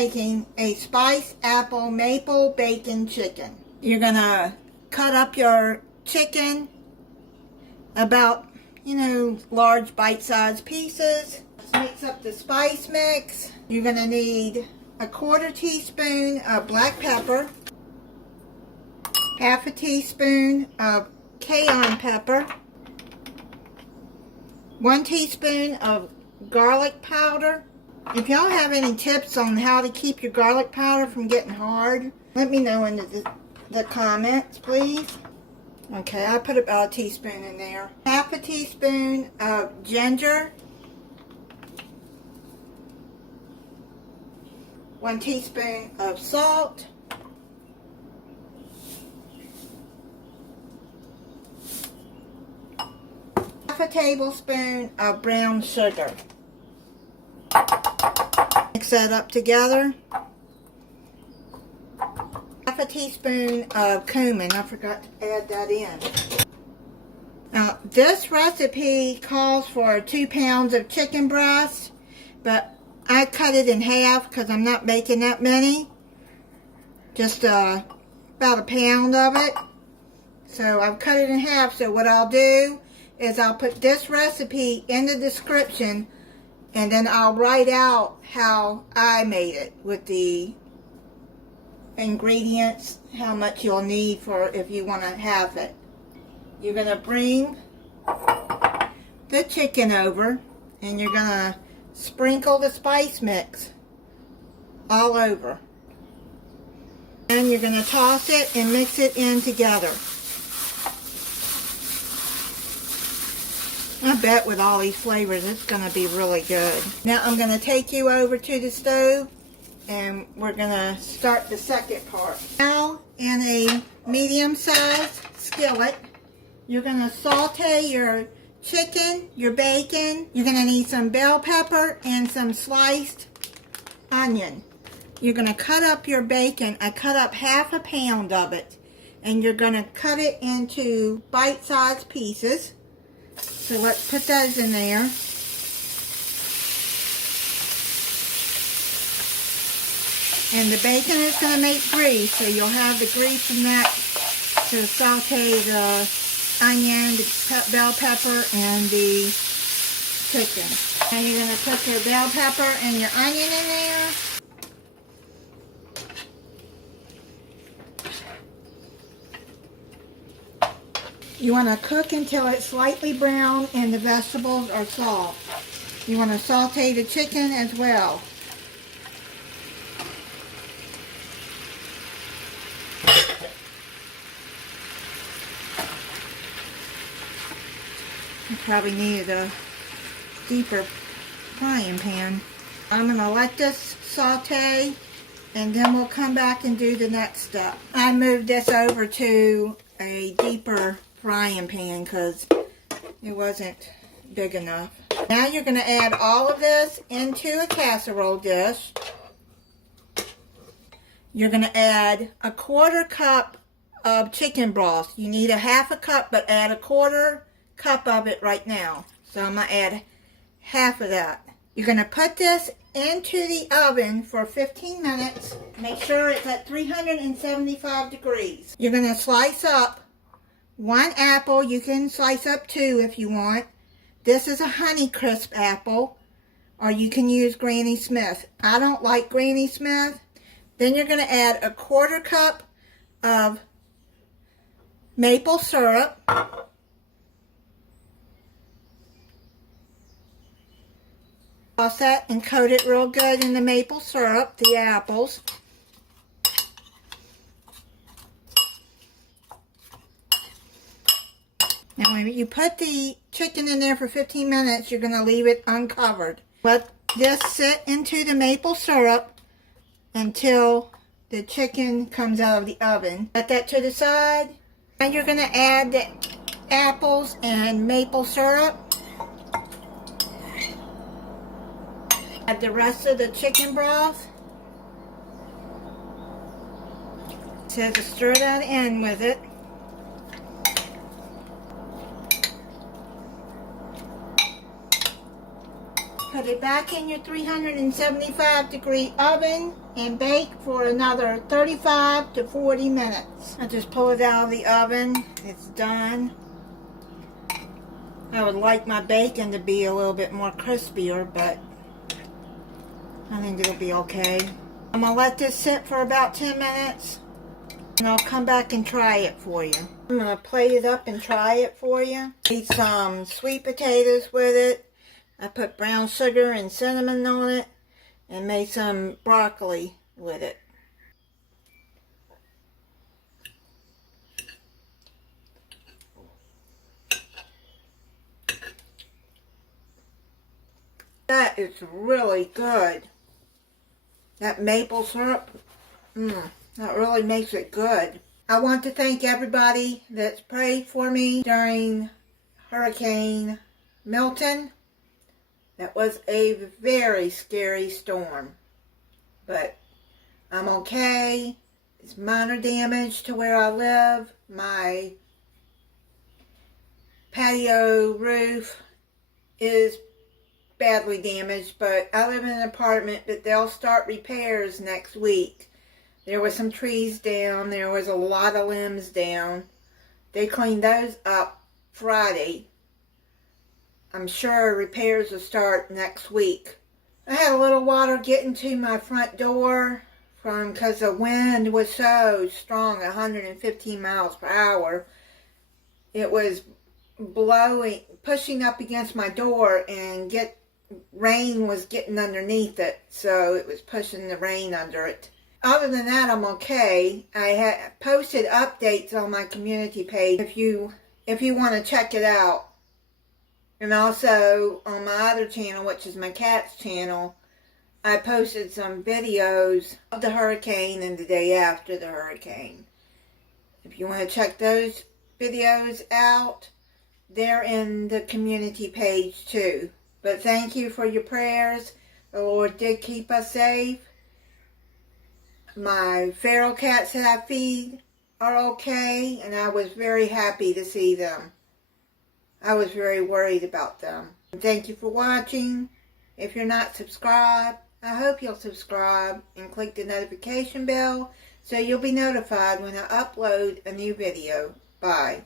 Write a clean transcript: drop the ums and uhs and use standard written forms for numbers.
making a spiced apple maple bacon chicken. You're gonna cut up your chicken about, large bite-sized pieces. Let's mix up the spice mix. You're gonna need a 1/4 teaspoon of black pepper, 1/2 teaspoon of cayenne pepper, 1 teaspoon of garlic powder. If y'all have any tips on how to keep your garlic powder from getting hard, let me know in the comments, please. Okay, I put about a teaspoon in there. 1/2 teaspoon of ginger, 1 teaspoon of salt, 1/2 tablespoon of brown sugar. Mix that up together. 1/2 teaspoon of cumin. I forgot to add that in. Now, this recipe calls for 2 pounds of chicken breast, but I cut it in half because I'm not making that many. Just about a pound of it. So I've cut it in half. So what I'll do is I'll put this recipe in the description, and then I'll write out how I made it with the ingredients, how much you'll need for if you want to have it. You're going to bring the chicken over, and you're going to sprinkle the spice mix all over. And you're going to toss it and mix it in together. I bet with all these flavors it's going to be really good. Now I'm going to take you over to the stove and we're going to start the second part. Now in a medium-sized skillet, you're going to saute your chicken, your bacon. You're going to need some bell pepper and some sliced onion. You're going to cut up your bacon. I cut up 1/2 pound of it, and you're going to cut it into bite-sized pieces. So let's put those in there. And the bacon is going to make grease, so you'll have the grease from that to saute the onion, the bell pepper, and the chicken. And you're going to put your bell pepper and your onion in there. You want to cook until it's slightly brown and the vegetables are soft. You want to saute the chicken as well. You probably needed a deeper frying pan. I'm going to let this saute, and then we'll come back and do the next step. I moved this over to a deeper frying pan because it wasn't big enough. Now you're going to add all of this into a casserole dish. You're going to add a 1/4 cup of chicken broth. You need a 1/2 cup, but add a 1/4 cup of it right now. So I'm going to add half of that. You're going to put this into the oven for 15 minutes. Make sure it's at 375 degrees. You're going to slice up 1 apple. You can slice up 2 if you want. This is a Honeycrisp apple, or you can use Granny Smith. I don't like Granny Smith. Then you're going to add a 1/4 cup of maple syrup. Toss that and coat it real good in the maple syrup, the apples. Now when you put the chicken in there for 15 minutes, you're going to leave it uncovered. Let this sit into the maple syrup until the chicken comes out of the oven. Set that to the side. And you're going to add the apples and maple syrup. Add the rest of the chicken broth. So to stir that in with it. Put it back in your 375 degree oven and bake for another 35 to 40 minutes. I just pull it out of the oven. It's done. I would like my bacon to be a little bit more crispier, but I think it'll be okay. I'm going to let this sit for about 10 minutes and I'll come back and try it for you. I'm going to plate it up and try it for you. Eat some sweet potatoes with it. I put brown sugar and cinnamon on it and made some broccoli with it. That is really good. That maple syrup, that really makes it good. I want to thank everybody that's prayed for me during Hurricane Milton. That was a very scary storm, but I'm okay. It's minor damage to where I live. My patio roof is badly damaged, but I live in an apartment, but they'll start repairs next week. There were some trees down. There was a lot of limbs down. They cleaned those up Friday. I'm sure repairs will start next week. I had a little water getting to my front door because the wind was so strong, 115 miles per hour. It was blowing, pushing up against my door, and rain was getting underneath it, so it was pushing the rain under it. Other than that, I'm okay. I had posted updates on my community page if you want to check it out. And also on my other channel, which is my cat's channel, I posted some videos of the hurricane and the day after the hurricane. If you want to check those videos out, they're in the community page too. But thank you for your prayers. The Lord did keep us safe. My feral cats that I feed are okay, and I was very happy to see them. I was very worried about them. Thank you for watching. If you're not subscribed, I hope you'll subscribe and click the notification bell so you'll be notified when I upload a new video. Bye.